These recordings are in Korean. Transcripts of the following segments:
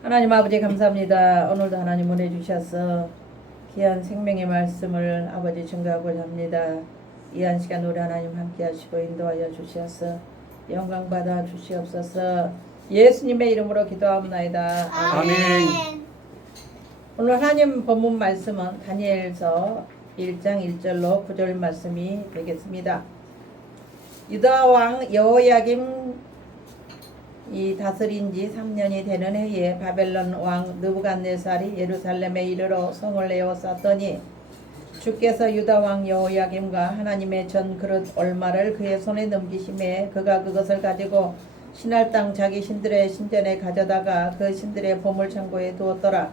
하나님 아버지 감사합니다. 오늘도 하나님 은혜 주셔서 귀한 생명의 말씀을 아버지 증거하고자 합니다. 이한 시간 우리 하나님 함께 하시고 인도하여 주시어서 영광 받아 주시옵소서. 예수님의 이름으로 기도하옵나이다. 아멘. 오늘 하나님 본문 말씀은 다니엘서 1장 1절로 9절 말씀이 되겠습니다. 유다 왕 여호야김 이 다스린 지 3년이 되는 해에 바벨론 왕 느부갓네살이 예루살렘에 이르러 성을 에워쌌더니 주께서 유다 왕 여호야김과 하나님의 전 그릇 얼마를 그의 손에 넘기심에 그가 그것을 가지고 신할 땅 자기 신들의 신전에 가져다가 그 신들의 보물창고에 두었더라.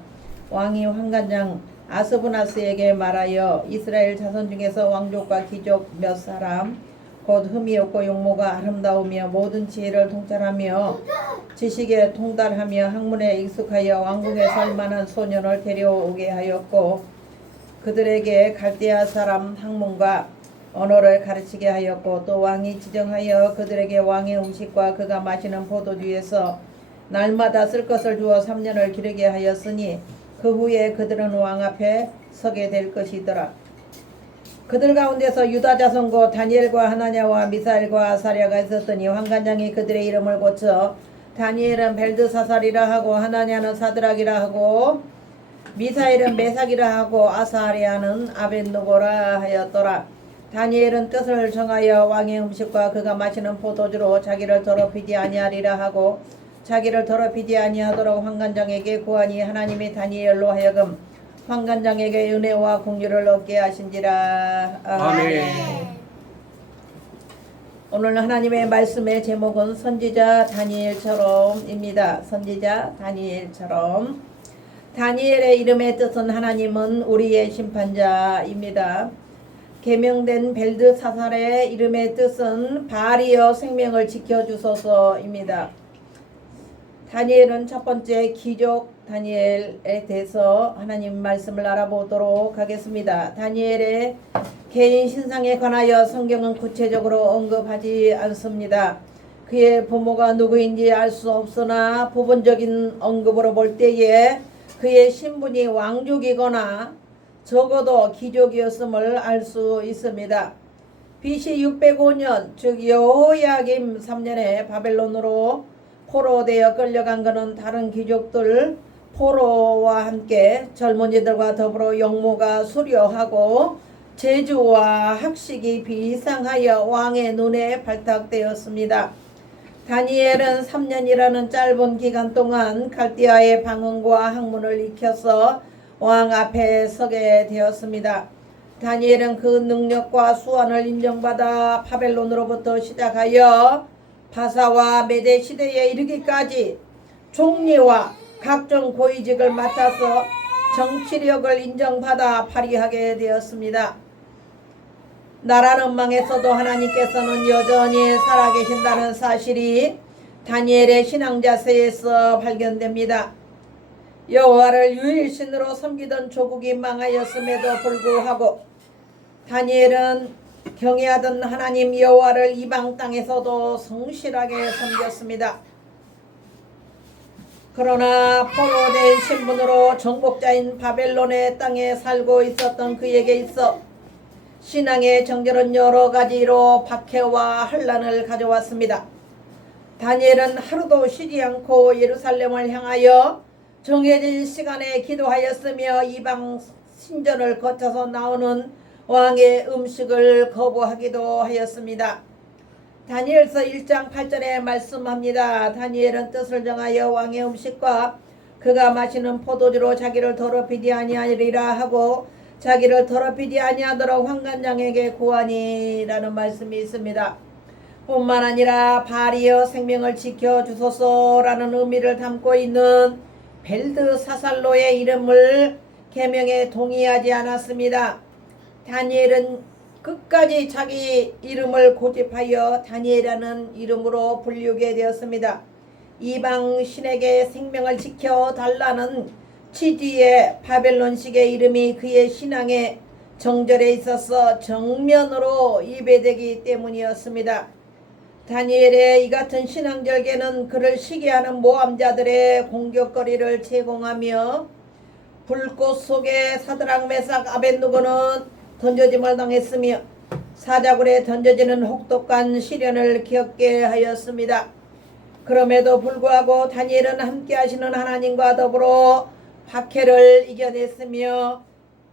왕이 환관장 아스부나스에게 말하여 이스라엘 자손 중에서 왕족과 귀족 몇 사람 곧 흠이 없고 용모가 아름다우며 모든 지혜를 통찰하며 지식에 통달하며 학문에 익숙하여 왕궁에 설 만한 소년을 데려오게 하였고 그들에게 갈대아 사람 학문과 언어를 가르치게 하였고 또 왕이 지정하여 그들에게 왕의 음식과 그가 마시는 포도주에서 날마다 쓸 것을 주어 3년을 기르게 하였으니 그 후에 그들은 왕 앞에 서게 될 것이더라. 그들 가운데서 유다 자손 곧 다니엘과 하나냐와 미사엘과 아사랴가 있었더니 환관장이 그들의 이름을 고쳐 다니엘은 벨드사살이라 하고 하나냐는 사드락이라 하고 미사엘은 메삭이라 하고 아사랴는 아벳노고라 하였더라. 다니엘은 뜻을 정하여 왕의 음식과 그가 마시는 포도주로 자기를 더럽히지 아니하리라 하고 자기를 더럽히지 아니하도록 환관장에게 구하니 하나님이 다니엘로 하여금 환관장에게 은혜와 공유를 얻게 하신지라. 아멘. 오늘 하나님의 말씀의 제목은 선지자 다니엘처럼입니다. 선지자 다니엘처럼. 다니엘의 이름의 뜻은 하나님은 우리의 심판자입니다. 계명된 벨드사살의 이름의 뜻은 바알이여 생명을 지켜주소서입니다. 다니엘은 첫 번째 귀족 다니엘에 대해서 하나님 말씀을 알아보도록 하겠습니다. 다니엘의 개인 신상에 관하여 성경은 구체적으로 언급하지 않습니다. 그의 부모가 누구인지 알 수 없으나 부분적인 언급으로 볼 때에 그의 신분이 왕족이거나 적어도 귀족이었음을 알 수 있습니다. BC 605년 즉 여호야김 3년에 바벨론으로 포로되어 끌려간 것은 다른 귀족들 포로와 함께 젊은이들과 더불어 용모가 수려하고 재주와 학식이 비상하여 왕의 눈에 발탁되었습니다. 다니엘은 3년이라는 짧은 기간 동안 갈대아의 방언과 학문을 익혀서 왕 앞에 서게 되었습니다. 다니엘은 그 능력과 수완을 인정받아 바벨론으로부터 시작하여 바사와 메대 시대에 이르기까지 총리와 각종 고위직을 맡아서 정치력을 인정받아 발휘하게 되었습니다. 나라는 망했어도 하나님께서는 여전히 살아계신다는 사실이 다니엘의 신앙 자세에서 발견됩니다. 여호와를 유일신으로 섬기던 조국이 망하였음에도 불구하고 다니엘은 경외하던 하나님 여호와를 이방 땅에서도 성실하게 섬겼습니다. 그러나 포로된 신분으로 정복자인 바벨론의 땅에 살고 있었던 그에게 있어 신앙의 정절은 여러 가지로 박해와 환난을 가져왔습니다. 다니엘은 하루도 쉬지 않고 예루살렘을 향하여 정해진 시간에 기도하였으며 이방 신전을 거쳐서 나오는 왕의 음식을 거부하기도 하였습니다. 다니엘서 1장 8절에 말씀합니다. 다니엘은 뜻을 정하여 왕의 음식과 그가 마시는 포도주로 자기를 더럽히지 아니하리라 하고 자기를 더럽히지 아니하도록 환관장에게 구하니라는 말씀이 있습니다. 뿐만 아니라 바알이여 생명을 지켜주소서라는 의미를 담고 있는 벨드사살로의 이름을 계명에 동의하지 않았습니다. 다니엘은 끝까지 자기 이름을 고집하여 다니엘이라는 이름으로 불리우게 되었습니다. 이방 신에게 생명을 지켜달라는 취지의 바벨론식의 이름이 그의 신앙의 정절에 있어서 정면으로 이배되기 때문이었습니다. 다니엘의 이 같은 신앙절개는 그를 시기하는 모함자들의 공격거리를 제공하며 불꽃 속에 사드락 메삭 아벳누고는 던져짐을 당했으며 사자굴에 던져지는 혹독한 시련을 겪게 하였습니다. 그럼에도 불구하고 다니엘은 함께 하시는 하나님과 더불어 박해를 이겨냈으며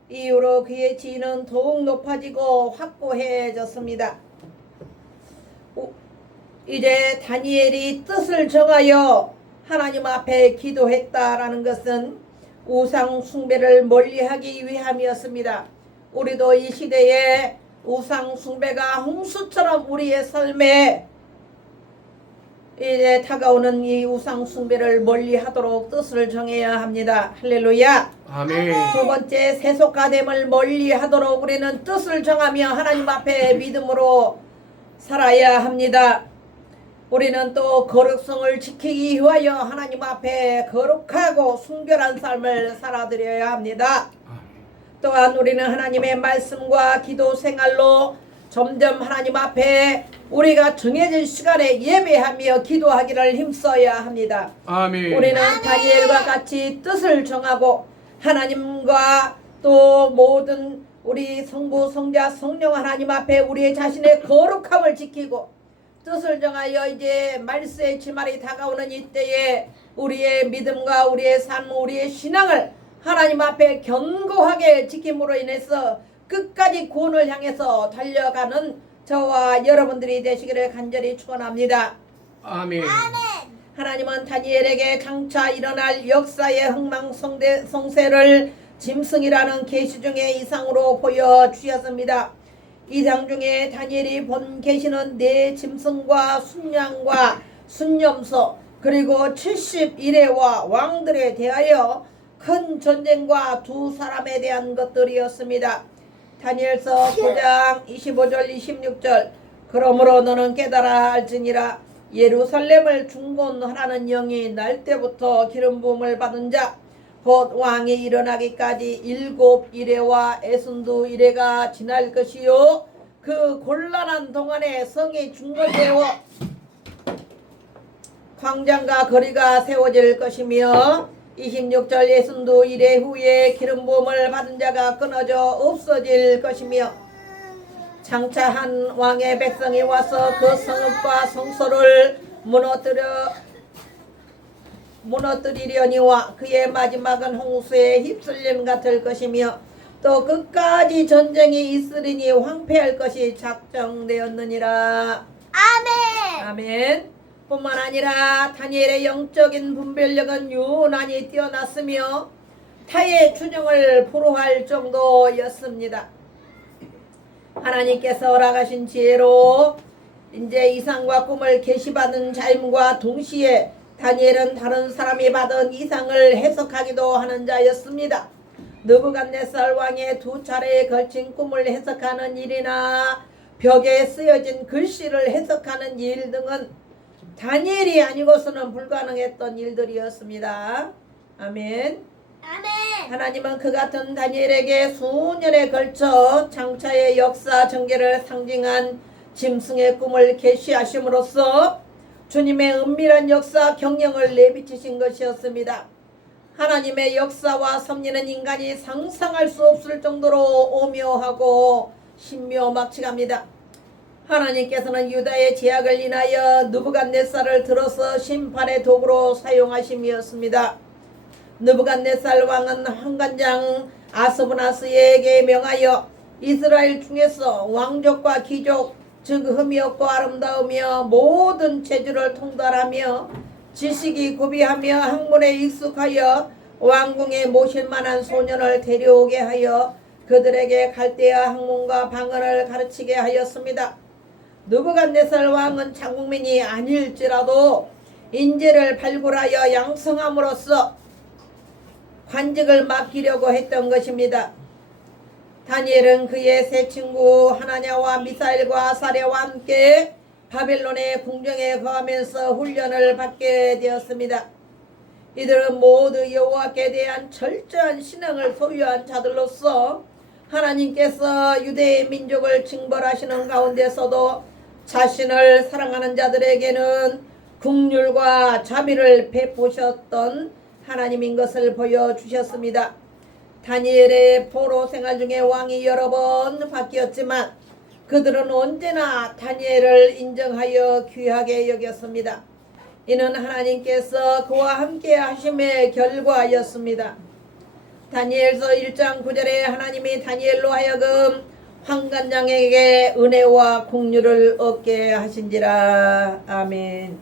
이후로 그의 지위는 더욱 높아지고 확고해졌습니다. 이제 다니엘이 뜻을 정하여 하나님 앞에 기도했다라는 것은 우상 숭배를 멀리하기 위함이었습니다. 우리도 이 시대에 우상 숭배가 홍수처럼 우리의 삶에 이제 다가오는 이 우상 숭배를 멀리하도록 뜻을 정해야 합니다. 할렐루야. 아멘. 두 번째, 세속화됨을 멀리하도록 우리는 뜻을 정하며 하나님 앞에 믿음으로 살아야 합니다. 우리는 또 거룩성을 지키기 위하여 하나님 앞에 거룩하고 순결한 삶을 살아드려야 합니다. 또한 우리는 하나님의 말씀과 기도 생활로 점점 하나님 앞에 우리가 정해진 시간에 예배하며 기도하기를 힘써야 합니다. 아멘. 우리는 다니엘과 같이 뜻을 정하고 하나님과 또 모든 우리 성부, 성자, 성령 하나님 앞에 우리의 자신의 거룩함을 지키고 뜻을 정하여 이제 말세의 지말이 다가오는 이때에 우리의 믿음과 우리의 삶, 우리의 신앙을 하나님 앞에 견고하게 지킴으로 인해서 끝까지 구원을 향해서 달려가는 저와 여러분들이 되시기를 간절히 축원합니다. 아멘. 하나님은 다니엘에게 장차 일어날 역사의 흥망성쇠를 짐승이라는 계시 중에 이상으로 보여주셨습니다. 이상 중에 다니엘이 본 계시는 네 짐승과 순양과 순념소 그리고 71회와 왕들에 대하여 큰 전쟁과 두 사람에 대한 것들이었습니다. 다니엘서 9장 25절 26절 그러므로 너는 깨달아 알지니라 예루살렘을 중건하라는 영이 날 때부터 기름 부음을 받은 자 곧 왕이 일어나기까지 7 이레와 에순두 이레가 지날 것이요 그 곤란한 동안에 성이 중건되어 광장과 거리가 세워질 것이며 26절 에순두 이레 후에 기름 부음을 받은 자가 끊어져 없어질 것이며 장차 한 왕의 백성이 와서 그 성읍과 성소를 무너뜨리려니와 그의 마지막은 홍수에 휩쓸림 같을 것이며 또 끝까지 전쟁이 있으리니 황폐할 것이 작정되었느니라. 아멘. 아멘. 뿐만 아니라 다니엘의 영적인 분별력은 유난히 뛰어났으며 타의 균형을 불허할 정도였습니다. 하나님께서 허락하신 지혜로 이제 이상과 꿈을 계시받은 자임과 동시에 다니엘은 다른 사람이 받은 이상을 해석하기도 하는 자였습니다. 느부갓네살 왕의 2차례에 걸친 꿈을 해석하는 일이나 벽에 쓰여진 글씨를 해석하는 일 등은 다니엘이 아니고서는 불가능했던 일들이었습니다. 아멘. 아멘. 하나님은 그 같은 다니엘에게 수년에 걸쳐 장차의 역사 전개를 상징한 짐승의 꿈을 계시하심으로써 주님의 은밀한 역사 경영을 내비치신 것이었습니다. 하나님의 역사와 섭리는 인간이 상상할 수 없을 정도로 오묘하고 신묘막측합니다. 하나님께서는 유다의 제약을 인하여 느부갓네살을 들어서 심판의 도구로 사용하심이었습니다. 느부갓네살 왕은 환관장 아스브나스에게 명하여 이스라엘 중에서 왕족과 귀족 즉 흠이 없고 아름다우며 모든 재주를 통달하며 지식이 구비하며 학문에 익숙하여 왕궁에 모실 만한 소년을 데려오게 하여 그들에게 갈대아 학문과 방언을 가르치게 하였습니다. 느부갓네살 왕은 자국민이 아닐지라도 인재를 발굴하여 양성함으로써 관직을 맡기려고 했던 것입니다. 다니엘은 그의 세 친구 하나냐와 미사엘과 아사랴와 함께 바벨론의 궁정에 거하면서 훈련을 받게 되었습니다. 이들은 모두 여호와께 대한 철저한 신앙을 소유한 자들로서 하나님께서 유대의 민족을 징벌하시는 가운데서도 자신을 사랑하는 자들에게는 긍휼과 자비를 베푸셨던 하나님인 것을 보여주셨습니다. 다니엘의 포로 생활 중에 왕이 여러 번 바뀌었지만 그들은 언제나 다니엘을 인정하여 귀하게 여겼습니다. 이는 하나님께서 그와 함께 하심의 결과였습니다. 다니엘서 1장 9절에 하나님이 다니엘로 하여금 환관장에게 은혜와 긍휼을 얻게 하신지라. 아멘.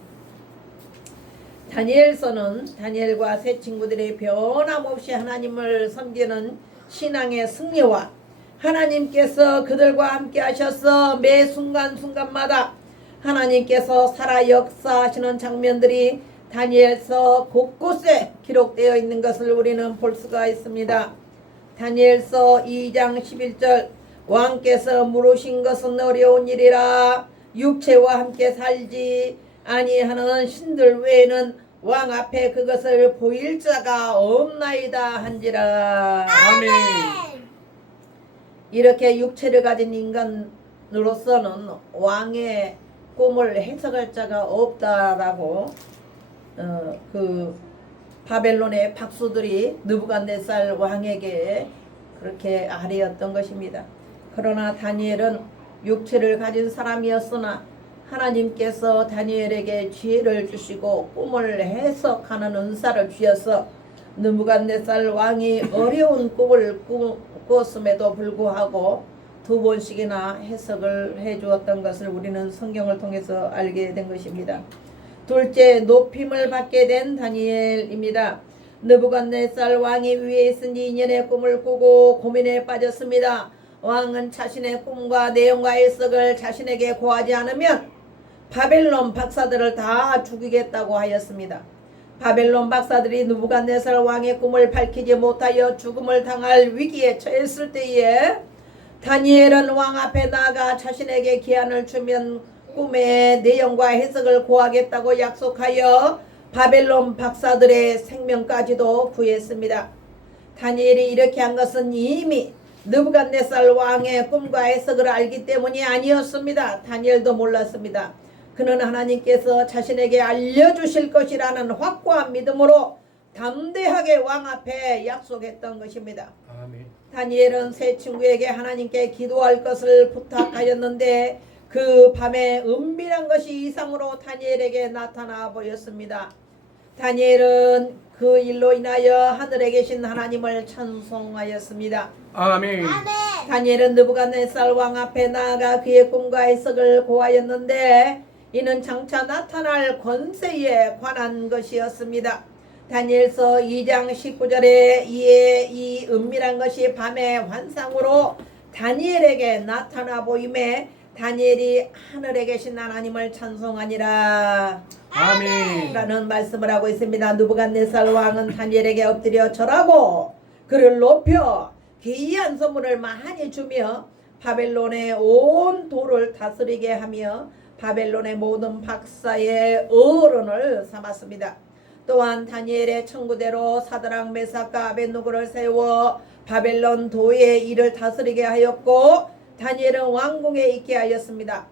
다니엘서는 다니엘과 세 친구들이 변함없이 하나님을 섬기는 신앙의 승리와 하나님께서 그들과 함께 하셔서 매 순간순간마다 하나님께서 살아 역사하시는 장면들이 다니엘서 곳곳에 기록되어 있는 것을 우리는 볼 수가 있습니다. 다니엘서 2장 11절 왕께서 물으신 것은 어려운 일이라 육체와 함께 살지 아니하는 신들 외에는 왕 앞에 그것을 보일 자가 없나이다 한지라. 아멘. 이렇게 육체를 가진 인간으로서는 왕의 꿈을 해석할 자가 없다라고 그 바벨론의 박수들이 느부갓네살 왕에게 그렇게 아뢰었던 것입니다. 그러나 다니엘은 육체를 가진 사람이었으나 하나님께서 다니엘에게 지혜를 주시고 꿈을 해석하는 은사를 주셔서 느부갓네살 왕이 어려운 꿈을 꾸었음에도 불구하고 두 번씩이나 해석을 해주었던 것을 우리는 성경을 통해서 알게 된 것입니다. 둘째, 높임을 받게 된 다니엘입니다. 느부갓네살 왕이 위에 있은 2년의 꿈을 꾸고 고민에 빠졌습니다. 왕은 자신의 꿈과 내용과 해석을 자신에게 고하지 않으면 바벨론 박사들을 다 죽이겠다고 하였습니다. 바벨론 박사들이 느부갓네살 왕의 꿈을 밝히지 못하여 죽음을 당할 위기에 처했을 때에 다니엘은 왕 앞에 나아가 자신에게 기한을 주면 꿈의 내용과 해석을 고하겠다고 약속하여 바벨론 박사들의 생명까지도 구했습니다. 다니엘이 이렇게 한 것은 이미 느부갓네살 왕의 꿈과 해석을 알기 때문이 아니었습니다. 다니엘도 몰랐습니다. 그는 하나님께서 자신에게 알려주실 것이라는 확고한 믿음으로 담대하게 왕 앞에 약속했던 것입니다. 아멘. 다니엘은 세 친구에게 하나님께 기도할 것을 부탁하였는데 그 밤에 은밀한 것이 이상으로 다니엘에게 나타나 보였습니다. 다니엘은 그 일로 인하여 하늘에 계신 하나님을 찬송하였습니다. 아멘. 다니엘은 느부갓네살 왕 앞에 나아가 그의 꿈과 해석을 고하였는데 이는 장차 나타날 권세에 관한 것이었습니다. 다니엘서 2장 19절에 이에 이 은밀한 것이 밤의 환상으로 다니엘에게 나타나 보임에 다니엘이 하늘에 계신 하나님을 찬송하니라. 아멘. 라는 말씀을 하고 있습니다. 느부갓네살 왕은 다니엘에게 엎드려 절하고 그를 높여 귀한 선물을 많이 주며 바벨론의 온 도를 다스리게 하며 바벨론의 모든 박사의 어른을 삼았습니다. 또한 다니엘의 청구대로 사드락 메삭과 아벳느고를 세워 바벨론 도의 일을 다스리게 하였고 다니엘은 왕궁에 있게 하였습니다.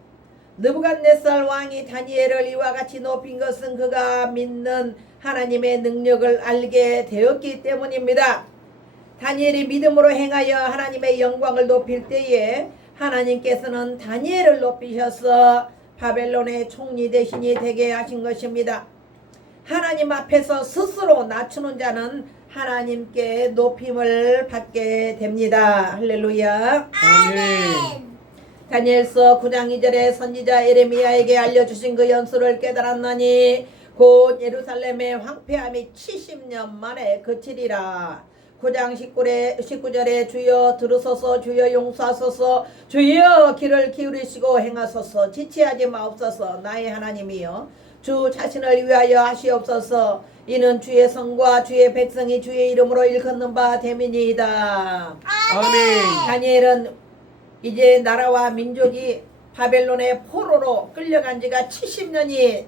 느부갓네살 왕이 다니엘을 이와 같이 높인 것은 그가 믿는 하나님의 능력을 알게 되었기 때문입니다. 다니엘이 믿음으로 행하여 하나님의 영광을 높일 때에 하나님께서는 다니엘을 높이셔서 바벨론의 총리 대신이 되게 하신 것입니다. 하나님 앞에서 스스로 낮추는 자는 하나님께 높임을 받게 됩니다. 할렐루야. 아멘. 다니엘서 9장 2절에 선지자 에레미야에게 알려주신 그 연수를 깨달았나니 곧 예루살렘의 황폐함이 70년 만에 그치리라. 9장 19절에 주여 들으소서, 주여 용서하소서, 주여 귀를 기울이시고 행하소서, 지체하지 마옵소서. 나의 하나님이여 주 자신을 위하여 하시옵소서. 이는 주의 성과 주의 백성이 주의 이름으로 일컫는 바 됨이니이다. 아멘. 다니엘은 이제 나라와 민족이 바벨론의 포로로 끌려간 지가 70년이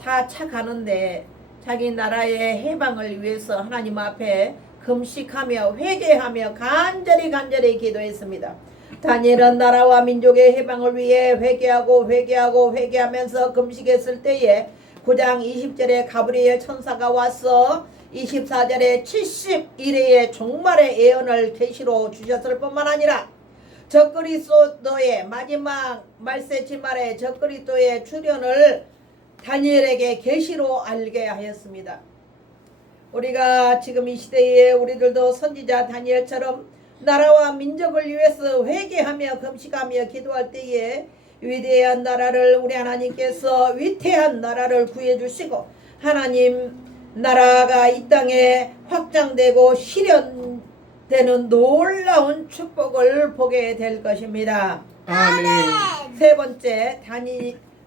다 차가는데 자기 나라의 해방을 위해서 하나님 앞에 금식하며 회개하며 간절히 기도했습니다. 다니엘은 나라와 민족의 해방을 위해 회개하면서 금식했을 때에 9장 20절에 가브리엘 천사가 와서 24절에 70일의 종말의 예언을 계시로 주셨을 뿐만 아니라 적그리스도의 마지막 말세지말의 적그리스도의 출현을 다니엘에게 계시로 알게 하였습니다. 우리가 지금 이 시대에 우리들도 선지자 다니엘처럼 나라와 민족을 위해서 회개하며 금식하며 기도할 때에 위대한 나라를 우리 하나님께서 위태한 나라를 구해주시고 하나님 나라가 이 땅에 확장되고 실현되는 놀라운 축복을 보게 될 것입니다. 아멘. 세 번째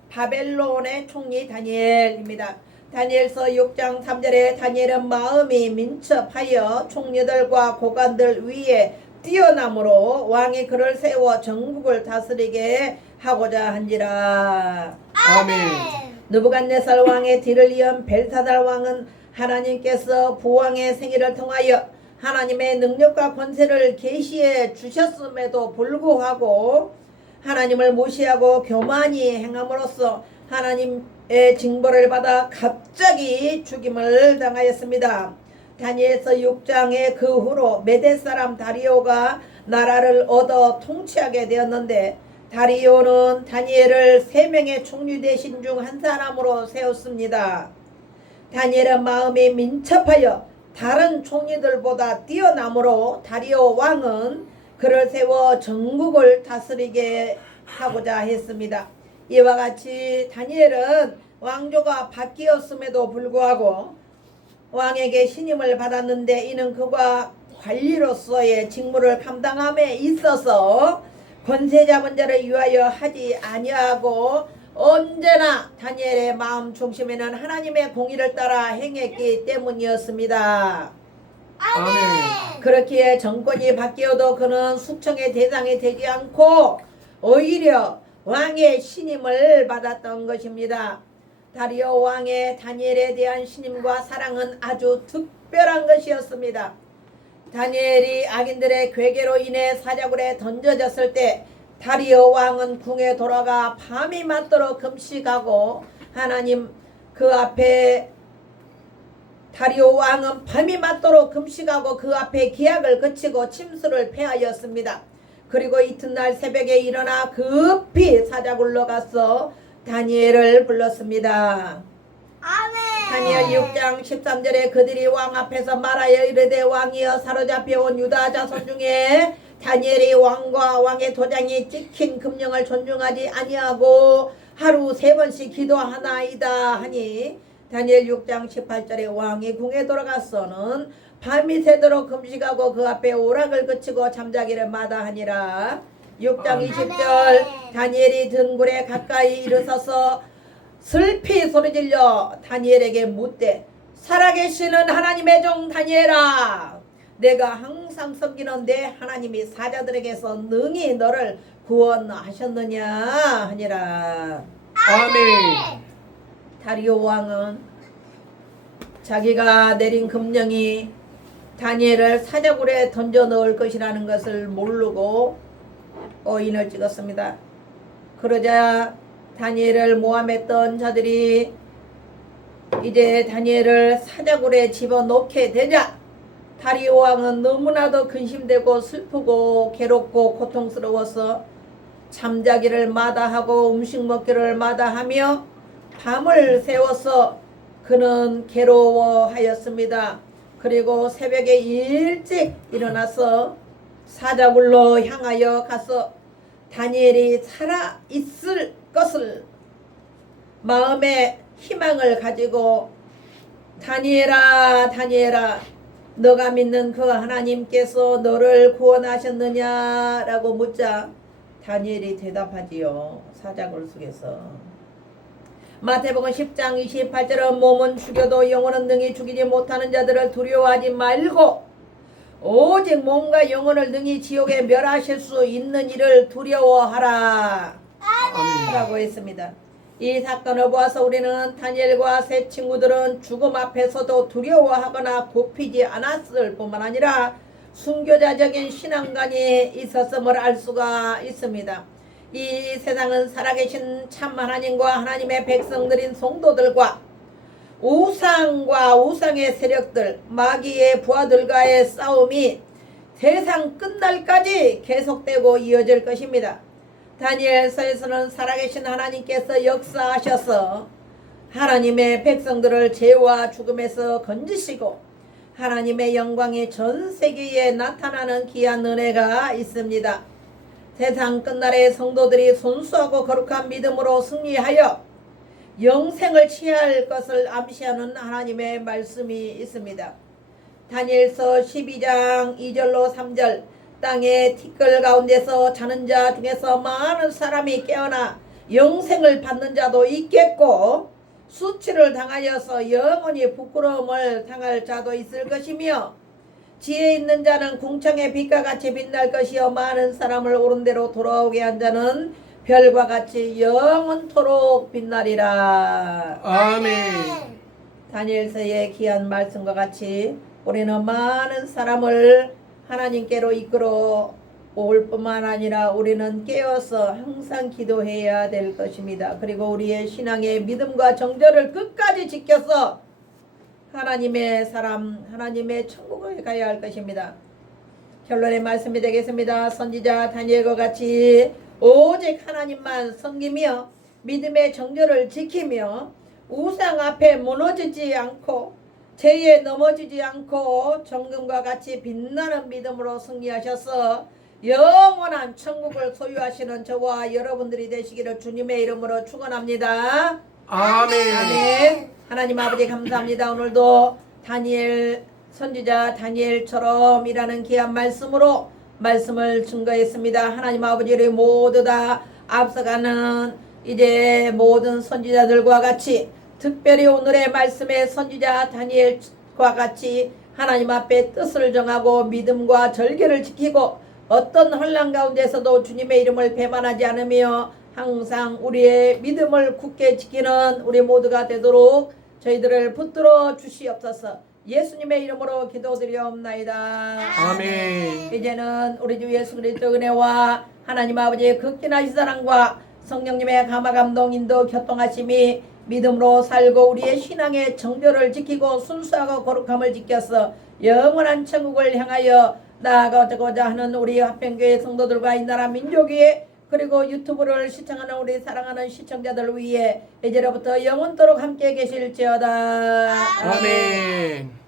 바벨론의 총리 다니엘입니다. 다니엘서 6장 3절에 다니엘은 마음이 민첩하여 총리들과 고관들 위에 뛰어남으로 왕이 그를 세워 정국을 다스리게 하고자 한지라. 아멘. 느부갓네살 왕의 뒤를 이은 벨사살 왕은 하나님께서 부왕의 생애를 통하여 하나님의 능력과 권세를 계시해 주셨음에도 불구하고 하나님을 무시하고 교만히 행함으로써 하나님의 징벌을 받아 갑자기 죽임을 당하였습니다. 다니엘서 6장의 그 후로 메대 사람 다리오가 나라를 얻어 통치하게 되었는데 다리오는 다니엘을 3명의 총리 대신 중 한 사람으로 세웠습니다. 다니엘은 마음이 민첩하여 다른 총리들보다 뛰어남으로 다리오 왕은 그를 세워 전국을 다스리게 하고자 했습니다. 이와 같이 다니엘은 왕조가 바뀌었음에도 불구하고 왕에게 신임을 받았는데 이는 그가 관리로서의 직무를 감당함에 있어서 권세 잡은 자를 위하여 하지 아니하고 언제나 다니엘의 마음 중심에는 하나님의 공의를 따라 행했기 때문이었습니다. 아멘. 그렇기에 정권이 바뀌어도 그는 숙청의 대상이 되지 않고 오히려 왕의 신임을 받았던 것입니다. 다리오 왕의 다니엘에 대한 신임과 사랑은 아주 특별한 것이었습니다. 다니엘이 악인들의 괴계로 인해 사자굴에 던져졌을 때 다리오 왕은 궁에 돌아가 밤이 맞도록 금식하고 하나님 그 앞에 다리오 왕은 밤이 맞도록 금식하고 그 앞에 기약을 그치고 침수를 패하였습니다. 그리고 이튿날 새벽에 일어나 급히 사자굴로 가서 다니엘을 불렀습니다. 다니엘 6장 13절에 그들이 왕 앞에서 말하여 이르되 왕이여 사로잡혀온 유다 자손 중에 다니엘이 왕과 왕의 도장이 찍힌 금령을 존중하지 아니하고 하루 3번씩 기도하나이다 하니 다니엘 6장 18절에 왕이 궁에 돌아가서는 밤이 새도록 금식하고 그 앞에 오락을 그치고 잠자기를 마다하니라. 6장 20절 다니엘이 등굴에 가까이 이르서서 슬피 소리질러 다니엘에게 묻되 살아계시는 하나님의 종 다니엘아 내가 항상 섬기는 내 하나님이 사자들에게서 능히 너를 구원하셨느냐 하니라. 아멘. 다리오 왕은 자기가 내린 금령이 다니엘을 사자굴에 던져 넣을 것이라는 것을 모르고 어인을 찍었습니다. 그러자 다니엘을 모함했던 자들이 이제 다니엘을 사자굴에 집어넣게 되자 다리오 왕은 너무나도 근심되고 슬프고 괴롭고 고통스러워서 잠자기를 마다하고 음식 먹기를 마다하며 밤을 새워서 그는 괴로워하였습니다. 그리고 새벽에 일찍 일어나서 사자굴로 향하여 가서 다니엘이 살아있을 것을 마음에 희망을 가지고 다니엘아 다니엘아 너가 믿는 그 하나님께서 너를 구원하셨느냐라고 묻자 다니엘이 대답하지요. 사자굴 속에서. 마태복음 10장 28절은 몸은 죽여도 영혼은 능히 죽이지 못하는 자들을 두려워하지 말고 오직 몸과 영혼을 능히 지옥에 멸하실 수 있는 이를 두려워하라 라고 했습니다. 이 사건을 보아서 우리는 다니엘과 세 친구들은 죽음 앞에서도 두려워하거나 굽히지 않았을 뿐만 아니라 순교자적인 신앙관이 있었음을 알 수가 있습니다. 이 세상은 살아계신 참 하나님과 하나님의 백성들인 성도들과 우상과 우상의 세력들, 마귀의 부하들과의 싸움이 세상 끝날까지 계속되고 이어질 것입니다. 다니엘서에서는 살아계신 하나님께서 역사하셔서 하나님의 백성들을 죄와 죽음에서 건지시고 하나님의 영광이 전 세계에 나타나는 귀한 은혜가 있습니다. 세상 끝날에 성도들이 순수하고 거룩한 믿음으로 승리하여 영생을 취할 것을 암시하는 하나님의 말씀이 있습니다. 다니엘서 12장 2절로 3절 땅의 티끌 가운데서 자는 자 중에서 많은 사람이 깨어나 영생을 받는 자도 있겠고 수치를 당하여서 영원히 부끄러움을 당할 자도 있을 것이며 지혜 있는 자는 궁창의 빛과 같이 빛날 것이요 많은 사람을 옳은 대로 돌아오게 한 자는 별과 같이 영원토록 빛나리라. 아멘. 다니엘서의 귀한 말씀과 같이 우리는 많은 사람을 하나님께로 이끌어 올 뿐만 아니라 우리는 깨어서 항상 기도해야 될 것입니다. 그리고 우리의 신앙의 믿음과 정절을 끝까지 지켜서 하나님의 사람, 하나님의 천국에 가야 할 것입니다. 결론의 말씀이 되겠습니다. 선지자 다니엘과 같이 오직 하나님만 섬기며 믿음의 정절을 지키며 우상 앞에 무너지지 않고 죄에 넘어지지 않고 정금과 같이 빛나는 믿음으로 승리하셔서 영원한 천국을 소유하시는 저와 여러분들이 되시기를 주님의 이름으로 축원합니다. 아멘. 아멘. 하나님 아버지 감사합니다. 오늘도 다니엘 선지자 다니엘처럼 이라는 귀한 말씀으로 말씀을 증거했습니다. 하나님 아버지 우리 모두 다 앞서가는 이제 모든 선지자들과 같이 특별히 오늘의 말씀의 선지자 다니엘과 같이 하나님 앞에 뜻을 정하고 믿음과 절개를 지키고 어떤 혼란 가운데서도 주님의 이름을 배반하지 않으며 항상 우리의 믿음을 굳게 지키는 우리 모두가 되도록 저희들을 붙들어 주시옵소서. 예수님의 이름으로 기도드리옵나이다. 아멘. 이제는 우리 주 예수 그리스도의 은혜와 하나님 아버지의 극진하신 사랑과 성령님의 감화 감동 인도 교통하심이 믿음으로 살고 우리의 신앙의 정결을 지키고 순수하고 거룩함을 지켜서 영원한 천국을 향하여 나아가고자 하는 우리 합평교회 성도들과 이 나라 민족위에 그리고 유튜브를 시청하는 우리 사랑하는 시청자들 위해 이제로부터 영원토록 함께 계실지어다. 아멘.